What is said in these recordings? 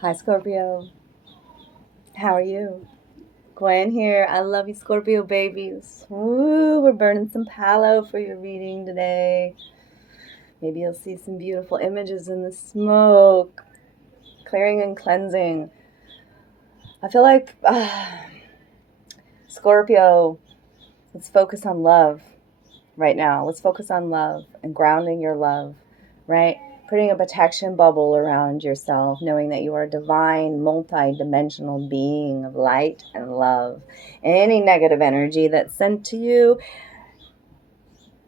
Hi, Scorpio. How are you? Gwyn here. I love you, Scorpio babies. Woo, we're burning some palo for your reading today. Maybe you'll see some beautiful images in the smoke. Clearing and cleansing. I feel like, Scorpio, let's focus on love right now. Let's focus on love and grounding your love, right? Putting a protection bubble around yourself, knowing that you are a divine, multi-dimensional being of light and love. And any negative energy that's sent to you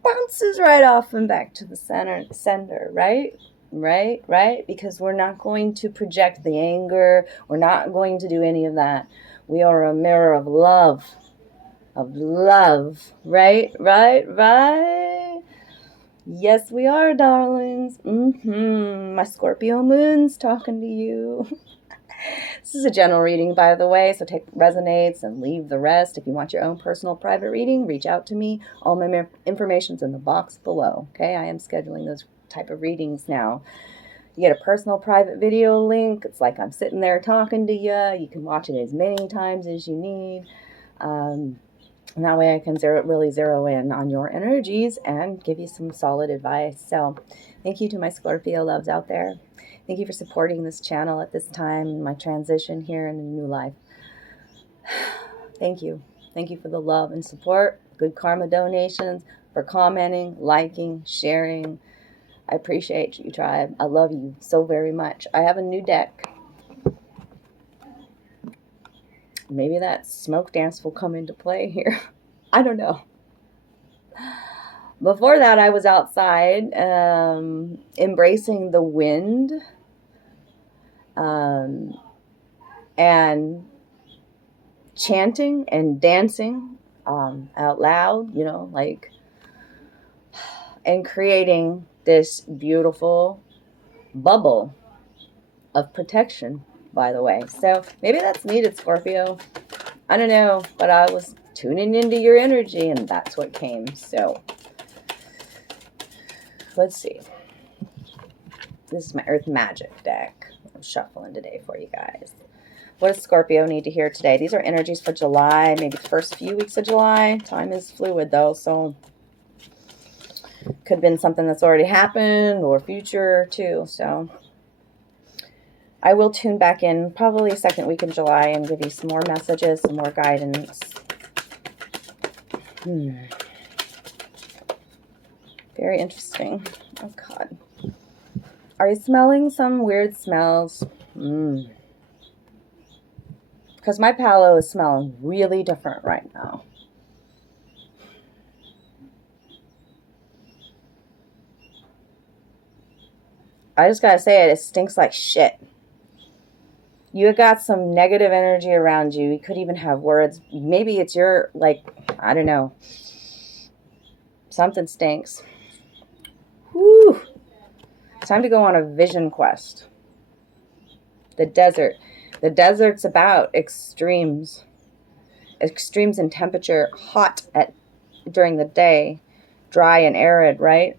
bounces right off and back to the sender, right? Right? Because we're not going to project the anger. We're not going to do any of that. We are a mirror of love. Right? Yes, we are, darlings. My Scorpio moon's talking to you. This is a general reading, by the way, so take what resonates and leave the rest. If you want your own personal private reading, reach out to me. All my information's in the box below, okay? I am scheduling those type of readings now. You get a personal private video link. It's like I'm sitting there talking to you. You can watch it as many times as you need. And that way I can really zero in on your energies and give you some solid advice. So thank you to my Scorpio loves out there. Thank you for supporting this channel at this time, my transition here in a new life. Thank you. Thank you for the love and support, good karma donations, for commenting, liking, sharing. I appreciate you, tribe. I love you so very much. I have a new deck. Maybe that smoke dance will come into play here. I don't know. Before that, I was outside embracing the wind and chanting and dancing out loud, and creating this beautiful bubble of protection, by the way. So maybe that's needed, Scorpio. I don't know, but I was tuning into your energy and that's what came. So let's see. This is my Earth Magic deck. I'm shuffling today for you guys. What does Scorpio need to hear today? These are energies for July, maybe the first few weeks of July. Time is fluid though, so could have been something that's already happened or future too. So I will tune back in probably second week in July and give you some more messages, some more guidance. Very interesting. Oh God. Are you smelling some weird smells? Because my palo is smelling really different right now. I just gotta say it stinks like shit. You got some negative energy around you. You could even have words. Maybe it's your, I don't know. Something stinks. Whew. Time to go on a vision quest. The desert. The desert's about extremes. Extremes in temperature. Hot during the day. Dry and arid, right?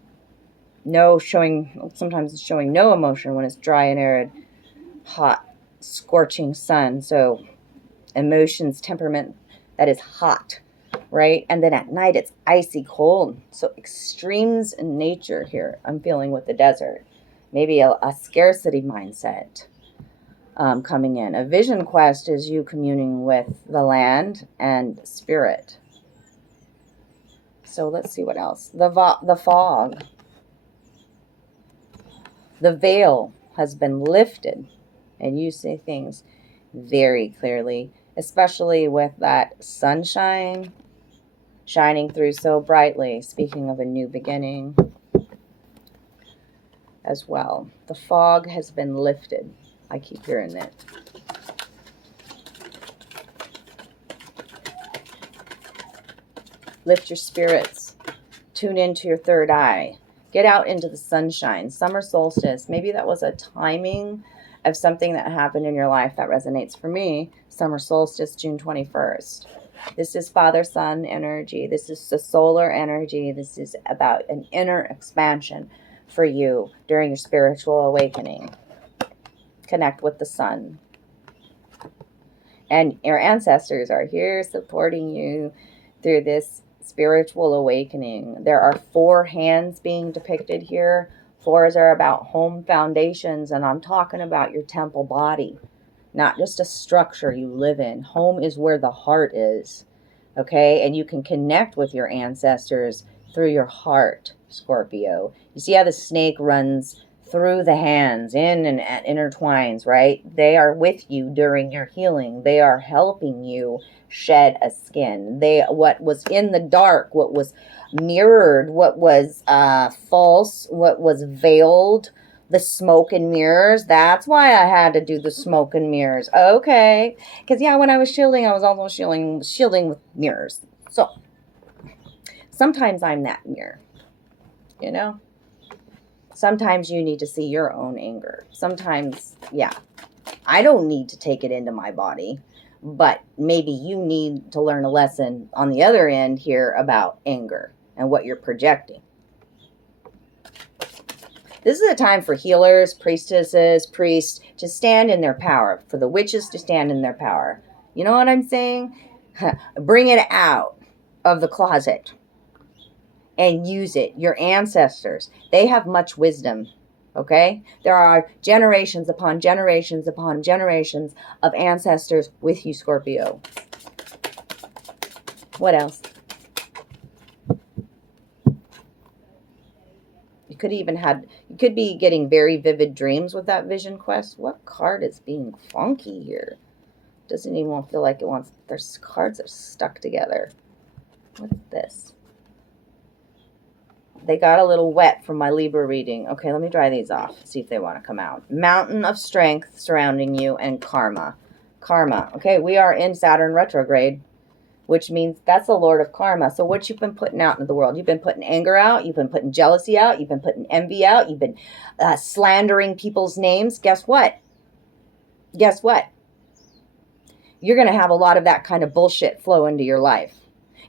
Sometimes it's showing no emotion when it's dry and arid. Hot, scorching sun. So emotions, temperament that is hot, right? And then at night it's icy cold. So extremes in nature here I'm feeling with the desert. Maybe a scarcity mindset coming in. A vision quest is you communing with the land and spirit. So let's see what else. The fog. The veil has been lifted and you see things very clearly, especially with that sunshine shining through so brightly. Speaking of a new beginning as well. The fog has been lifted. I keep hearing it. Lift your spirits. Tune into your third eye. Get out into the sunshine. Summer solstice. Maybe that was a timing of something that happened in your life that resonates for me. Summer solstice, June 21st. This is Father-Son energy. This is the solar energy. This is about an inner expansion for you during your spiritual awakening. Connect with the sun. And your ancestors are here supporting you through this spiritual awakening. There are 4 hands being depicted here. 4s are about home foundations, and I'm talking about your temple body, not just a structure you live in. Home is where the heart is, okay? And you can connect with your ancestors through your heart, Scorpio. You see how the snake runs through the hands, in and intertwines, right? They are with you during your healing. They are helping you shed a skin. What was in the dark, what was mirrored, what was false, what was veiled, the smoke and mirrors. That's why I had to do the smoke and mirrors. Okay. Because, yeah, when I was shielding, I was also shielding with mirrors. So sometimes I'm that mirror, you know? Sometimes you need to see your own anger. Sometimes, yeah, I don't need to take it into my body, but maybe you need to learn a lesson on the other end here about anger and what you're projecting. This is a time for healers, priestesses, priests to stand in their power, for the witches to stand in their power. You know what I'm saying? Bring it out of the closet and use it. Your ancestors, they have much wisdom, okay? There are generations upon generations upon generations of ancestors with you, Scorpio. What else? You could be getting very vivid dreams with that vision quest. What card is being funky here? Doesn't even feel like it wants, their cards are stuck together. What's this? They got a little wet from my Libra reading. Okay, let me dry these off. See if they want to come out. Mountain of strength surrounding you and karma. Karma. Okay, we are in Saturn retrograde, which means that's the Lord of karma. So what you've been putting out into the world, you've been putting anger out, you've been putting jealousy out, you've been putting envy out, you've been slandering people's names. Guess what? Guess what? You're going to have a lot of that kind of bullshit flow into your life.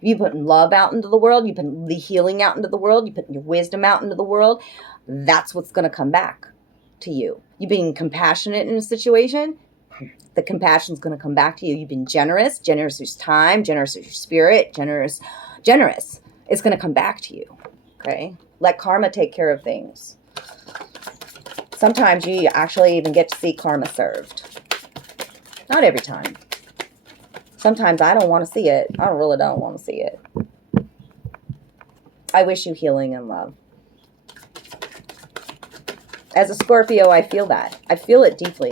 You put love out into the world, you put the healing out into the world, you put your wisdom out into the world, that's what's going to come back to you. You being compassionate in a situation, the compassion's going to come back to you. You've been generous with your time, generous with your spirit, generous. It's going to come back to you, okay? Let karma take care of things. Sometimes you actually even get to see karma served. Not every time. Sometimes I don't want to see it. I really don't want to see it. I wish you healing and love. As a Scorpio, I feel that. I feel it deeply.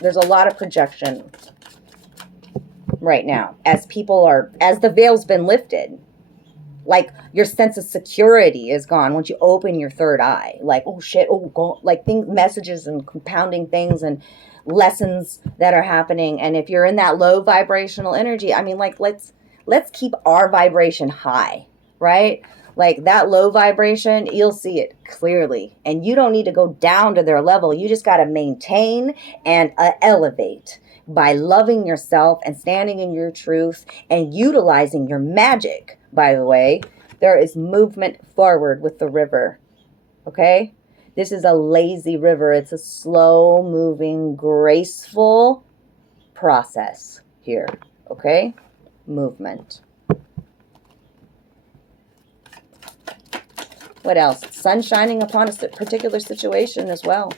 There's a lot of projection right now as the veil's been lifted. Like your sense of security is gone once you open your third eye. Like, oh shit, like messages and compounding things and lessons that are happening. And if you're in that low vibrational energy, I mean, like, let's keep our vibration high, right? Like that low vibration, you'll see it clearly. And you don't need to go down to their level. You just got to maintain and elevate by loving yourself and standing in your truth and utilizing your magic. By the way, there is movement forward with the river, okay? This is a lazy river. It's a slow moving, graceful process here, okay? Movement. What else? Sun shining upon a particular situation as well.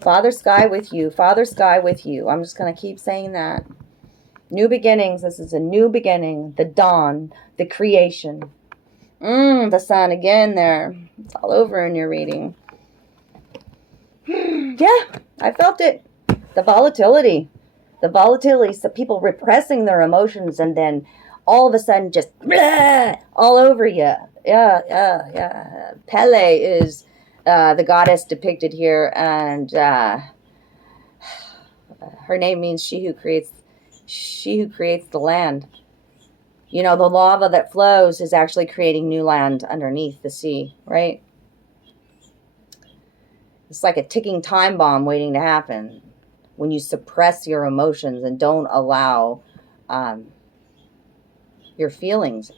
Father Sky with you. Father Sky with you. I'm just going to keep saying that. New beginnings. This is a new beginning. The dawn. The creation. The sun again there. It's all over in your reading. Yeah, I felt it. The volatility. The volatility. So people repressing their emotions and then all of a sudden just blah, all over you. Yeah. Pele is the goddess depicted here, and her name means she who creates the land. You know, the lava that flows is actually creating new land underneath the sea, right? It's like a ticking time bomb waiting to happen when you suppress your emotions and don't allow your feelings,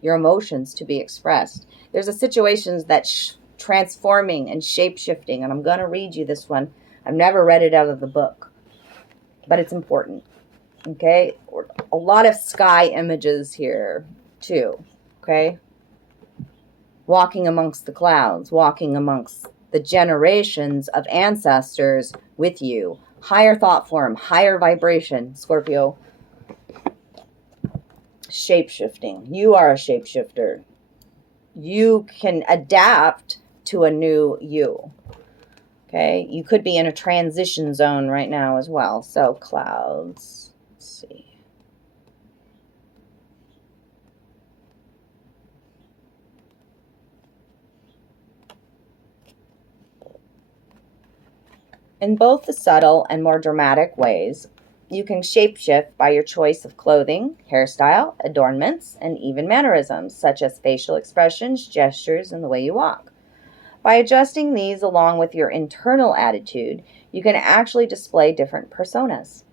your emotions to be expressed. There's a situation that's transforming and shape-shifting, and I'm going to read you this one. I've never read it out of the book, but it's important. Okay? A lot of sky images here too. Okay? Walking amongst the clouds, walking amongst the generations of ancestors with you. Higher thought form, higher vibration, Scorpio. Shape-shifting. You are a shapeshifter. You can adapt to a new you. Okay? You could be in a transition zone right now as well. So, clouds. Let's see. In both the subtle and more dramatic ways, you can shapeshift by your choice of clothing, hairstyle, adornments, and even mannerisms, such as facial expressions, gestures, and the way you walk. By adjusting these along with your internal attitude, you can actually display different personas.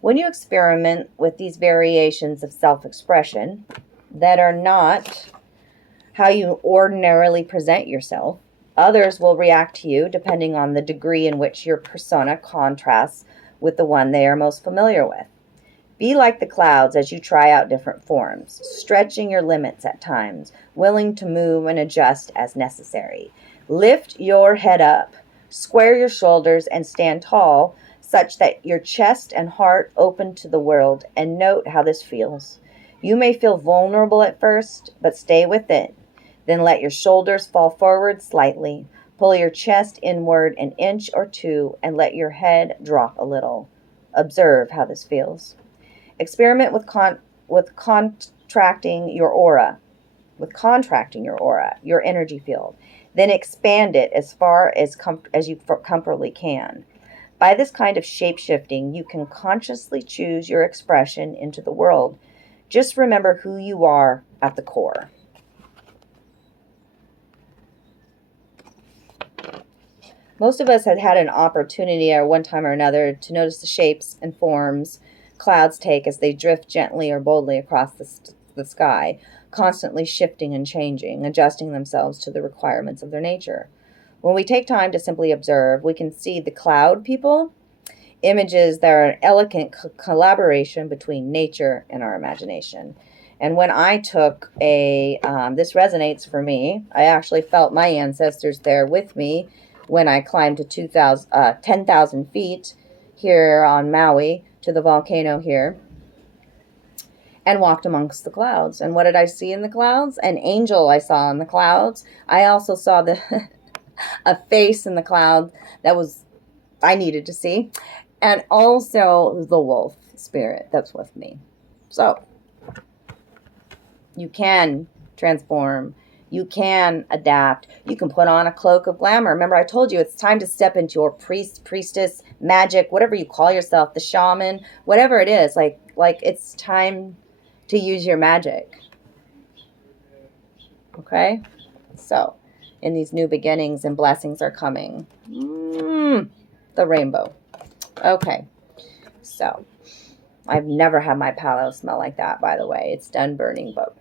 When you experiment with these variations of self-expression that are not how you ordinarily present yourself, others will react to you depending on the degree in which your persona contrasts with the one they are most familiar with. Be like the clouds as you try out different forms, stretching your limits at times, willing to move and adjust as necessary. Lift your head up, square your shoulders, and stand tall such that your chest and heart open to the world, and note how this feels. You may feel vulnerable at first, but stay with it. Then let your shoulders fall forward slightly. Pull your chest inward an inch or two and let your head drop a little. Observe how this feels. Experiment with contracting your aura, your energy field. Then expand it as far as you comfortably can. By this kind of shape-shifting, you can consciously choose your expression into the world. Just remember who you are at the core. Most of us had had an opportunity at one time or another to notice the shapes and forms clouds take as they drift gently or boldly across the sky, constantly shifting and changing, adjusting themselves to the requirements of their nature. When we take time to simply observe, we can see the cloud people, images that are an elegant collaboration between nature and our imagination. And when I took this resonates for me, I actually felt my ancestors there with me when I climbed to 10,000 feet here on Maui to the volcano here and walked amongst the clouds. And what did I see in the clouds? An angel I saw in the clouds. I also saw a face in the cloud that I needed to see. And also the wolf spirit that's with me. So you can transform. You can adapt. You can put on a cloak of glamour. Remember, I told you it's time to step into your priestess, magic, whatever you call yourself, the shaman, whatever it is. Like it's time to use your magic. Okay? So, in these new beginnings and blessings are coming. The rainbow. Okay. So, I've never had my palo smell like that, by the way. It's done burning, but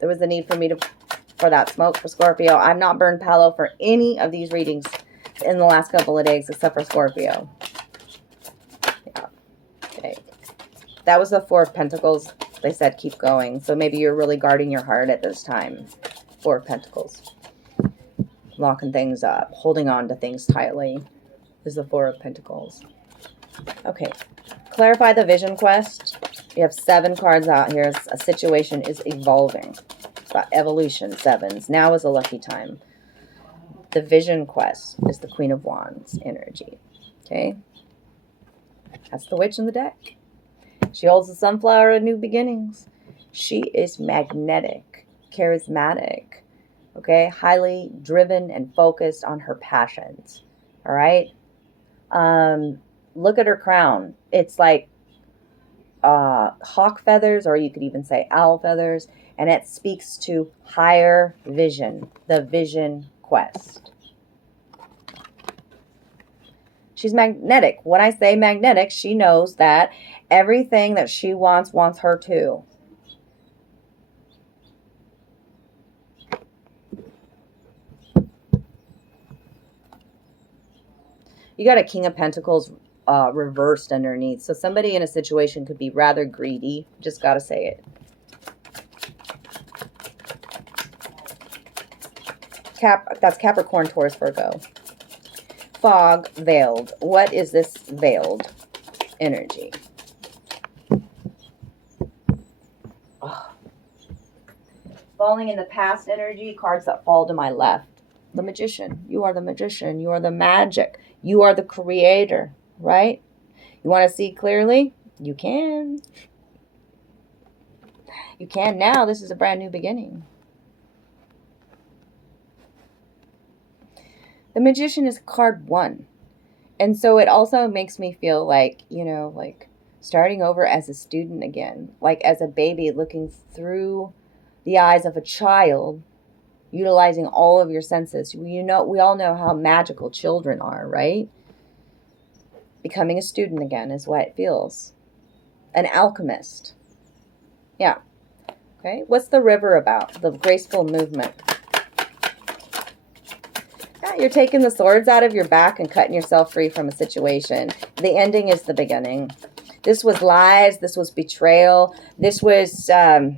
there was a need for that smoke for Scorpio. I've not burned palo for any of these readings in the last couple of days except for Scorpio. Yeah. Okay. That was the Four of Pentacles. They said keep going. So maybe you're really guarding your heart at this time. Four of Pentacles. Locking things up. Holding on to things tightly is the Four of Pentacles. Okay. Clarify the vision quest. You have 7 cards out here. A situation is evolving. It's about evolution, 7s. Now is a lucky time. The vision quest is the Queen of Wands energy. Okay? That's the witch in the deck. She holds the sunflower of new beginnings. She is magnetic, charismatic, okay? Highly driven and focused on her passions. All right? Look at her crown. It's like hawk feathers, or you could even say owl feathers, and it speaks to higher vision, the vision quest. She's magnetic. When I say magnetic, she knows that everything that she wants her too. You got a King of Pentacles reversed underneath. So somebody in a situation could be rather greedy. Just got to say it. That's Capricorn, Taurus, Virgo. Fog, veiled. What is this veiled energy? Oh. Falling in the past energy, cards that fall to my left. The magician. You are the magician. You are the magic. You are the creator, right? You want to see clearly? You can. You can now. This is a brand new beginning. The magician is card 1. And so it also makes me feel like, you know, like starting over as a student again, like as a baby looking through the eyes of a child, utilizing all of your senses. You know, we all know how magical children are, right? Becoming a student again is what it feels. An alchemist. Yeah. Okay. What's the river about? The graceful movement. Yeah, you're taking the swords out of your back and cutting yourself free from a situation. The ending is the beginning. This was lies. This was betrayal. This was,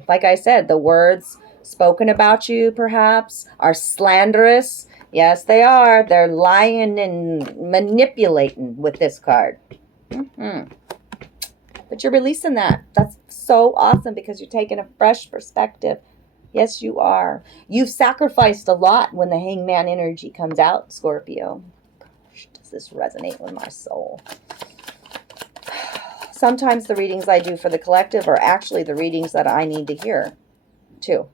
like I said, the words spoken about you perhaps are slanderous. Yes, they are. They're lying and manipulating with this card. But you're releasing that. That's so awesome because you're taking a fresh perspective. Yes, you are. You've sacrificed a lot when the hangman energy comes out, Scorpio. Gosh, does this resonate with my soul? Sometimes the readings I do for the collective are actually the readings that I need to hear, too.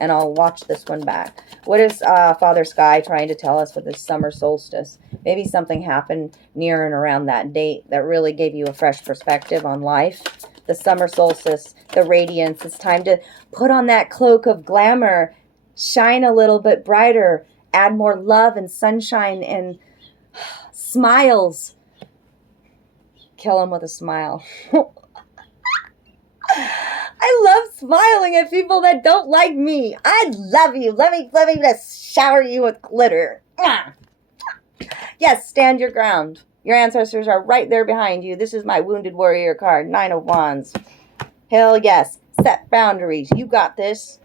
And I'll watch this one back. What is Father Sky trying to tell us with this summer solstice? Maybe something happened near and around that date that really gave you a fresh perspective on life. The summer solstice, the radiance. It's time to put on that cloak of glamour, shine a little bit brighter, add more love and sunshine and smiles. Kill him with a smile. I love smiling at people that don't like me. I love you. Let me just shower you with glitter. Yes, stand your ground. Your ancestors are right there behind you. This is my Wounded Warrior card, 9 of Wands. Hell yes. Set boundaries. You got this.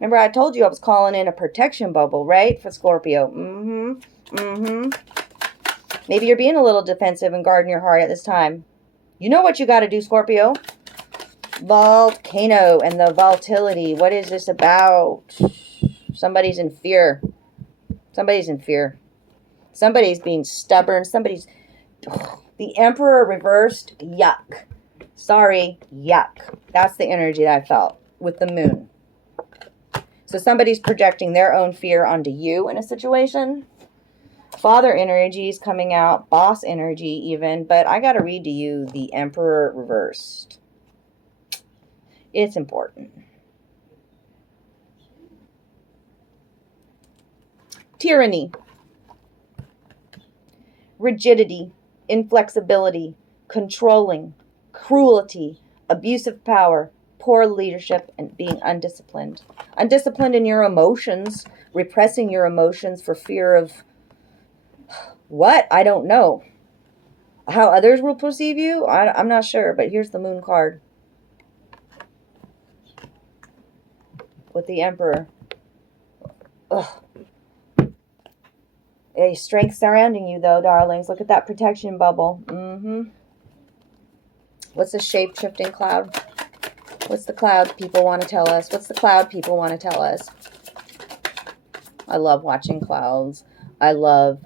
Remember I told you I was calling in a protection bubble, right? For Scorpio. Maybe you're being a little defensive and guarding your heart at this time. You know what you got to do, Scorpio. Volcano and the volatility. What is this about? Somebody's in fear. Somebody's in fear. Somebody's being stubborn. Somebody's... The Emperor reversed. Yuck. Sorry. Yuck. That's the energy that I felt with the moon. So somebody's projecting their own fear onto you in a situation. Father energy is coming out. Boss energy even. But I got to read to you the Emperor reversed. It's important. Tyranny. Rigidity. Inflexibility. Controlling. Cruelty. Abusive power. Poor leadership and being undisciplined. Undisciplined in your emotions. Repressing your emotions for fear of what? I don't know. How others will perceive you? I'm not sure, but here's the moon card. With the Emperor. Ugh. A strength surrounding you, though, darlings. Look at that protection bubble. What's the shape-shifting cloud? What's the cloud people want to tell us? What's the cloud people want to tell us? I love watching clouds. I love,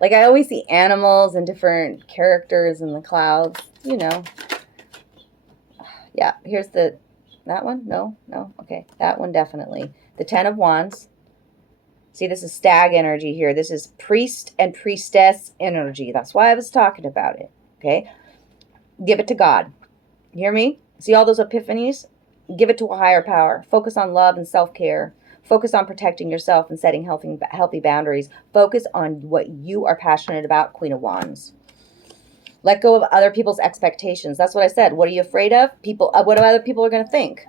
like I always see animals and different characters in the clouds, you know. Yeah, here's that one? No? Okay, that one definitely. The 10 of Wands. See, this is stag energy here. This is priest and priestess energy. That's why I was talking about it, okay? Give it to God. You hear me? See all those epiphanies? Give it to a higher power. Focus on love and self-care. Focus on protecting yourself and setting healthy boundaries. Focus on what you are passionate about, Queen of Wands. Let go of other people's expectations. That's what I said. What are you afraid of? What other people are going to think?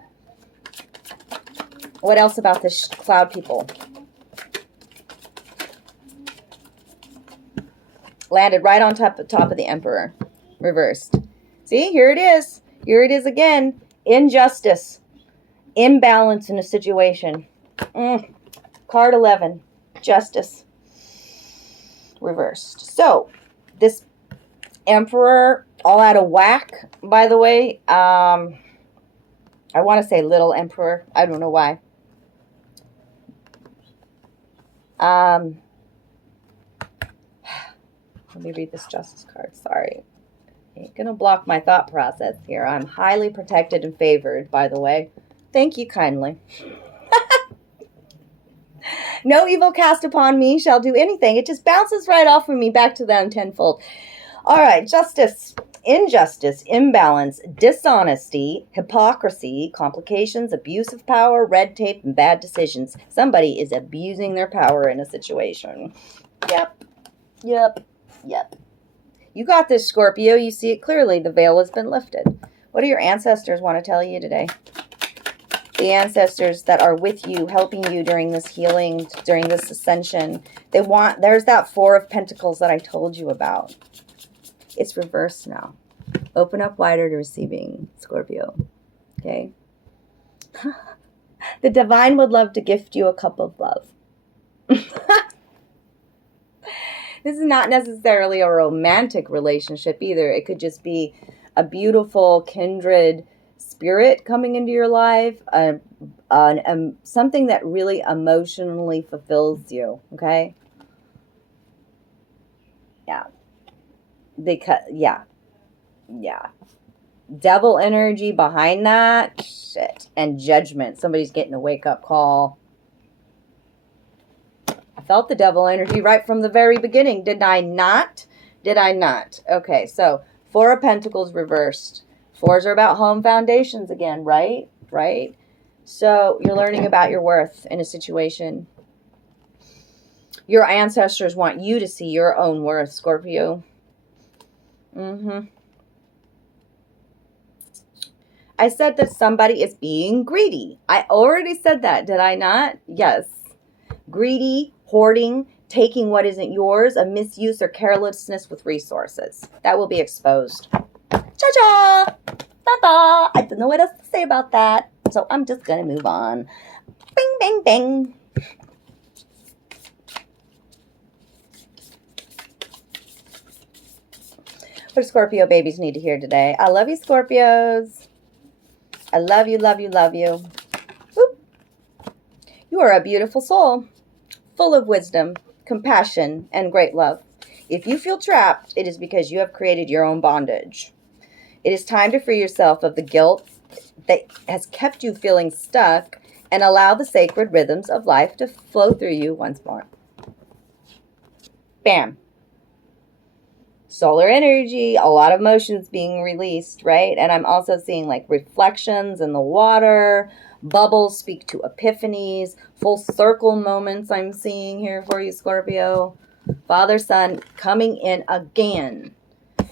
What else about this cloud people? Landed right on top of the Emperor. Reversed. See, here it is. Here it is again. Injustice. Imbalance in a situation. Card 11. Justice. Reversed. So, this Emperor, all out of whack, by the way. I want to say little Emperor. I don't know why. Let me read this Justice card. Sorry. Ain't gonna block my thought process here. I'm highly protected and favored, by the way. Thank you kindly. No evil cast upon me shall do anything. It just bounces right off of me back to them tenfold. All right, justice, injustice, imbalance, dishonesty, hypocrisy, complications, abuse of power, red tape, and bad decisions. Somebody is abusing their power in a situation. Yep. You got this, Scorpio. You see it clearly. The veil has been lifted. What do your ancestors want to tell you today? The ancestors that are with you, helping you during this healing, during this ascension. There's that Four of Pentacles that I told you about. It's reversed now. Open up wider to receiving, Scorpio. Okay? The divine would love to gift you a cup of love. This is not necessarily a romantic relationship either. It could just be a beautiful kindred spirit coming into your life, something that really emotionally fulfills you, okay? Yeah. Devil energy behind that, shit, and judgment. Somebody's getting a wake-up call. I felt the devil energy right from the very beginning. Did I not? Okay, so Four of Pentacles reversed. Fours are about home foundations again, right? So you're learning about your worth in a situation. Your ancestors want you to see your own worth, Scorpio. I said that somebody is being greedy. I already said that, did I not? Yes. Greedy, hoarding, taking what isn't yours, a misuse or carelessness with resources. That will be exposed. Cha-cha! Ta-da! I don't know what else to say about that, so I'm just going to move on. Bing, bang, bang. What do Scorpio babies need to hear today? I love you, Scorpios. I love you, love you, love you. Whoop. You are a beautiful soul, full of wisdom, compassion, and great love. If you feel trapped, it is because you have created your own bondage. It is time to free yourself of the guilt that has kept you feeling stuck and allow the sacred rhythms of life to flow through you once more. Bam. Solar energy, a lot of emotions being released, right? And I'm also seeing like reflections in the water, bubbles speak to epiphanies, full circle moments I'm seeing here for you, Scorpio. Father, Son coming in again.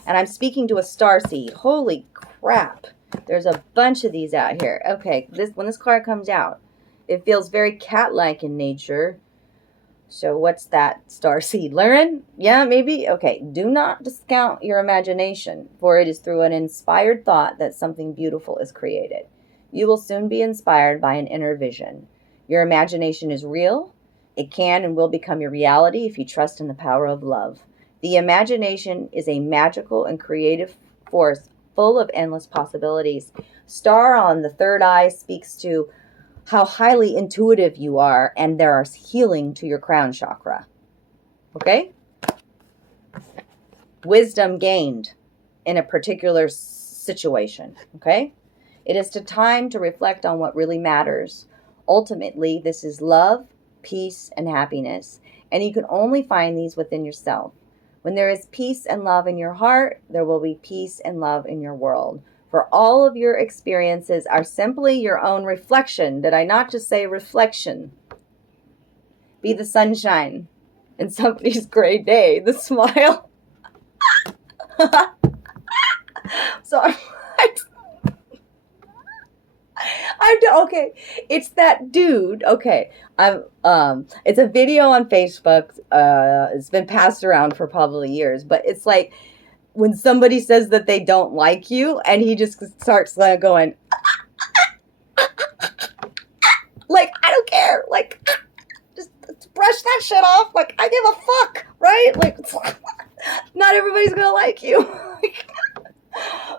And I'm speaking to a starseed. Holy crap. There's a bunch of these out here. Okay, when this card comes out, it feels very cat-like in nature. So what's that, starseed? Learn? Yeah, maybe? Okay, do not discount your imagination, for it is through an inspired thought that something beautiful is created. You will soon be inspired by an inner vision. Your imagination is real. It can and will become your reality if you trust in the power of love. The imagination is a magical and creative force full of endless possibilities. Star on the third eye speaks to how highly intuitive you are, and there is healing to your crown chakra. Okay? Wisdom gained in a particular situation. Okay? It is the time to reflect on what really matters. Ultimately, this is love, peace, and happiness, and you can only find these within yourself. When there is peace and love in your heart, there will be peace and love in your world. For all of your experiences are simply your own reflection. Did I not just say reflection? Be the sunshine in somebody's gray day. The smile. So Okay. It's that dude. Okay. It's a video on Facebook. It's been passed around for probably years, but it's like when somebody says that they don't like you and he just starts like going like, I don't care. Like, just brush that shit off. Like, I give a fuck, right? Like, not everybody's going to like you. Like,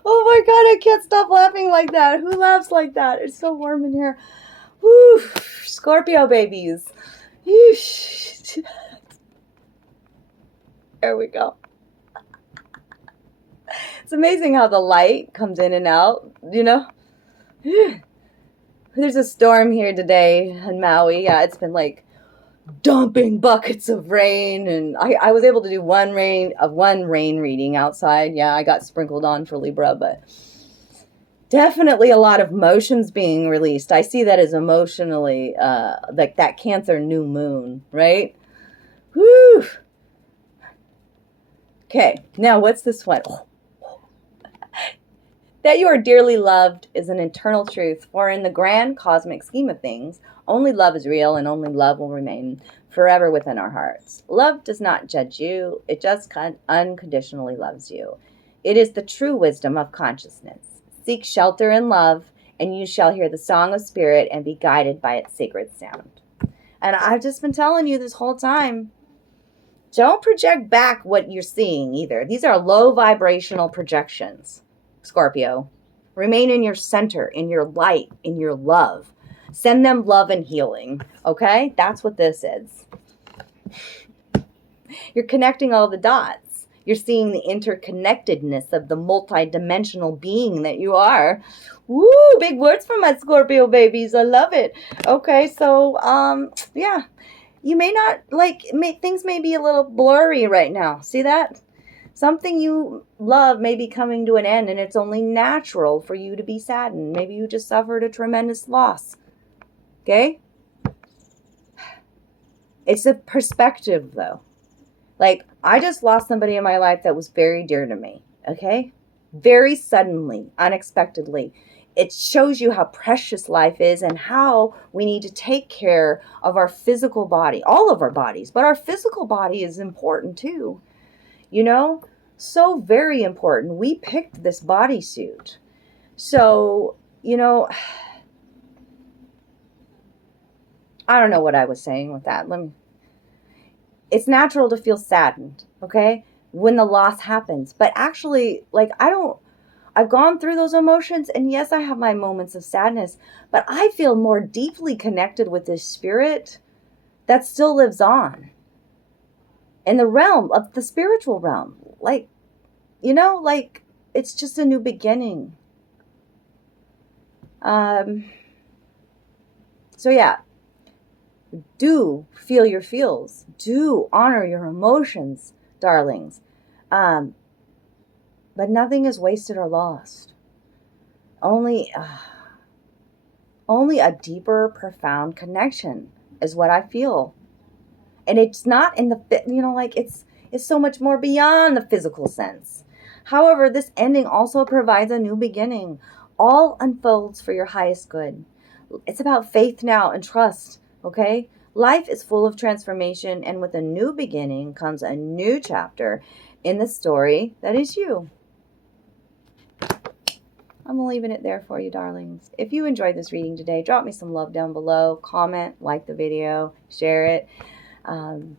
oh my God, I can't stop laughing like that. Who laughs like that? It's so warm in here. Woo, Scorpio babies. There we go. It's amazing how the light comes in and out, you know? There's a storm here today in Maui. Yeah, it's been like dumping buckets of rain, and I was able to do one rain reading outside. Yeah, I got sprinkled on for Libra, but definitely a lot of emotions being released. I see that as emotionally, like that Cancer new moon, right? Woo! Okay, now what's this one? That you are dearly loved is an eternal truth, for in the grand cosmic scheme of things, only love is real and only love will remain forever within our hearts. Love does not judge you, it just unconditionally loves you. It is the true wisdom of consciousness. Seek shelter in love, and you shall hear the song of spirit and be guided by its sacred sound. And I've just been telling you this whole time, don't project back what you're seeing either. These are low vibrational projections. Scorpio, remain in your center, in your light, in your love. Send them love and healing, okay? That's what this is. You're connecting all the dots. You're seeing the interconnectedness of the multidimensional being that you are. Woo, big words from my Scorpio babies. I love it. Okay, so, yeah. You may not, things may be a little blurry right now. See that? Something you love may be coming to an end, and it's only natural for you to be saddened. Maybe you just suffered a tremendous loss. Okay? It's a perspective, though. Like, I just lost somebody in my life that was very dear to me. Okay? Very suddenly, unexpectedly. It shows you how precious life is and how we need to take care of our physical body. All of our bodies, but our physical body is important too. You know, so very important. We picked this bodysuit. So, you know, I don't know what I was saying with that. It's natural to feel saddened, okay, when the loss happens. But actually, I've gone through those emotions, and yes, I have my moments of sadness, but I feel more deeply connected with this spirit that still lives on in the realm of the spiritual realm. Like, you know, like, it's just a new beginning. So yeah, do feel your feels. Do honor your emotions, darlings. But nothing is wasted or lost. Only a deeper, profound connection is what I feel. And it's not in the, you know, like it's so much more beyond the physical sense. However, this ending also provides a new beginning. All unfolds for your highest good. It's about faith now and trust, okay? Life is full of transformation, and with a new beginning comes a new chapter in the story that is you. I'm leaving it there for you, darlings. If you enjoyed this reading today, drop me some love down below. Comment, like the video, share it.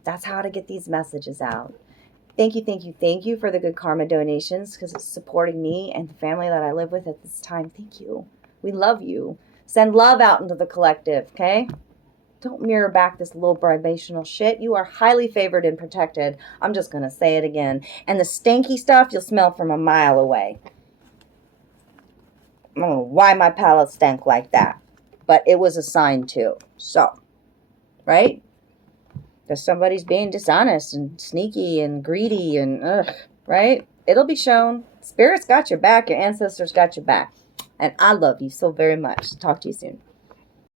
That's how to get these messages out. Thank you for the good karma donations, because it's supporting me and the family that I live with at this time. Thank you. We love you. Send love out into the collective, okay? Don't mirror back this low vibrational shit. You are highly favored and protected. I'm just going to say it again. And the stanky stuff you'll smell from a mile away. I don't know why my palate stank like that, but it was a sign too. So, right? Because somebody's being dishonest and sneaky and greedy and right? It'll be shown. Spirit's got your back. Your ancestors got your back. And I love you so very much. Talk to you soon.